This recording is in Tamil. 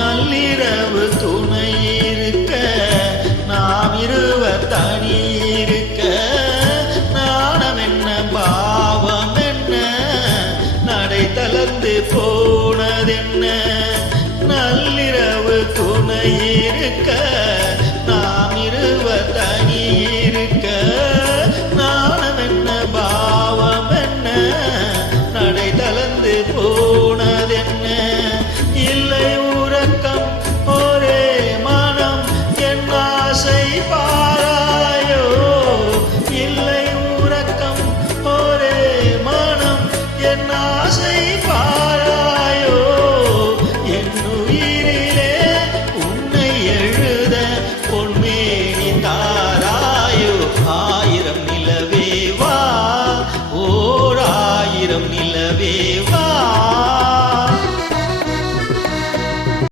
நள்ளிரவு துணை இருக்க நாம் இருவர் தனி இருக்க நாணம் என்ன பாவம் என்ன நடை தளர்ந்து போனதென்ன நள்ளிரவு துணை இருக்க நாம் இருவர்